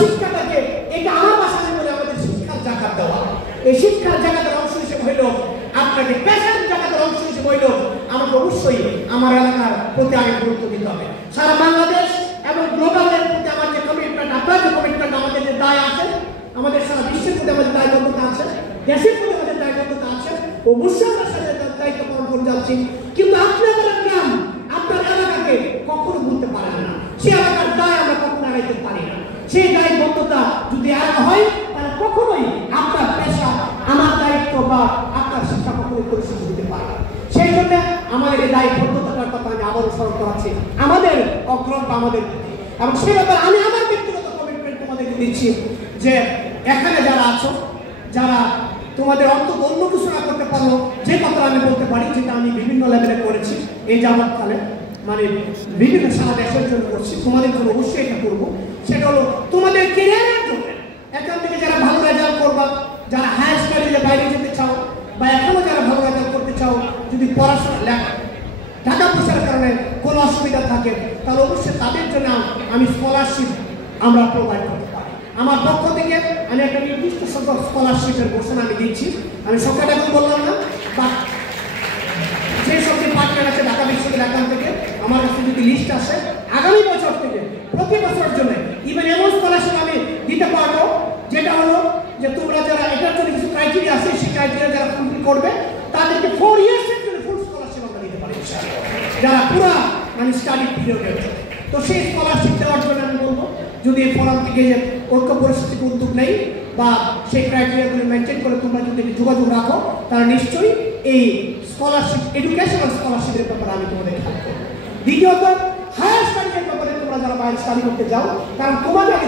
শিক্ষাটাকে এটা আমার ভাষায় বলে আমাদের শিক্ষার জাকাত দেওয়া। এই শিক্ষার জাকাতের অংশ হিসেবে হইল আপনাকে পেশার জাকাতের অংশ হিসেবে হইল আমাকে অবশ্যই আমার এলাকার প্রতি আগে গুরুত্ব দিতে হবে। সারা বাংলাদেশ এবং গ্লোবালের প্রতি আমার যে কমিটমেন্ট, আপনার যে কমিটমেন্ট, আমাদের যে দায় আছে, আমাদের সারা বিশ্বের প্রতি আমাদের দায়বদ্ধতা আছে, দেশের প্রতি আমাদের দায়বদ্ধতা আছে, অবশ্যই আমরা সাথে দায়িত্ব পালন করে যাচ্ছি। কিন্তু আপনি আপনার গ্রাম, আপনার এলাকাকে কখনো বলতে পারেন না, সে এলাকার দায় আমরা কখনো এড়াইতে পারি না। সেই দায়বদ্ধতা যদি এড়ানো হয় তাহলে কখনোই আপনার পেশা, আমার দায়িত্ব বা আপনার শিক্ষা কখনোই পরিচিত হতে পারে না। সেই জন্য আমাদের এই দায়বদ্ধতার কথা আমি আবারও স্মরণ করাচ্ছি, আমাদের অগ্রণ বা আমাদের, এবং সেই ব্যাপারে আমি আমার ব্যক্তিগত কমিটমেন্ট তোমাদেরকে দিচ্ছি যে এখানে যারা আছো, যারা তোমাদের অন্তত অন্য কিছু না করতে পারলো, যে কথাটা আমি বলতে পারি, যেটা আমি বিভিন্ন লেভেলে করেছি এই যাবৎকালে, মানে বিভিন্ন সারা দেশের জন্য করছি, তোমাদের জন্য অবশ্যই এটা করবো। সেটা হলো তোমাদের কেরিয়ারের জন্য, এখান থেকে যারা ভালো রেজাল্ট করবা, যারা হায়ার স্টাডিজে বাইরে যেতে চাও, বা এখনো যারা ভালো রেজাল্ট করতে চাও, যদি পড়াশোনা টাকা পয়সার কারণে কোনো অসুবিধা থাকে, তাহলে অবশ্যই তাদের জন্য আমি স্কলারশিপ আমরা প্রোভাইড করতে পারি। আমার পক্ষ থেকে আমি একটা নির্দিষ্ট সংখ্যক স্কলারশিপের ঘোষণা আমি দিচ্ছি। আমি সংখ্যাটা এখন বললাম না, বা যে সব ডিপার্টমেন্ট আছে ঢাকা বিশ্ববিদ্যালয় এখান থেকে আমার কাছে যদি লিস্ট আসে, আগামী বছর থেকে প্রতি বছরের জন্য ইভেন এমন স্কলারশিপ আমি দিতে পারবো, যেটা হলো যে তোমরা যারা এটার জন্য কিছু ক্রাইটেরিয়া আছে, সেই ক্রাইটেরিয়া যারা কমপ্লিট করবে তাদেরকে 4 ইয়ার্সের জন্য ফুল স্কলারশিপ আমরা দিতে পারি, যারা পুরা মানে স্টাডি পিরিয়ডের। তো সেই স্কলারশিপ দেওয়ার জন্য আমি বলবো, যদি এই ফোরাম থেকে ঐক্য পরিস্থিতির উদ্যোগ নেই বা সেই ক্রাইটেরিয়াগুলো মেনটেন করে তোমরা যদি যোগাযোগ রাখো, তাহলে নিশ্চয়ই এই স্কলারশিপ, এডুকেশনাল স্কলারশিপের ব্যাপারে আমি তোমাদের খেয়াল করবো। দ্বিতীয়ত, হায়ার স্টাডিজের ব্যাপারে তোমরা যারা বাইরে স্টাডি করতে যাও, কারণ তোমাদের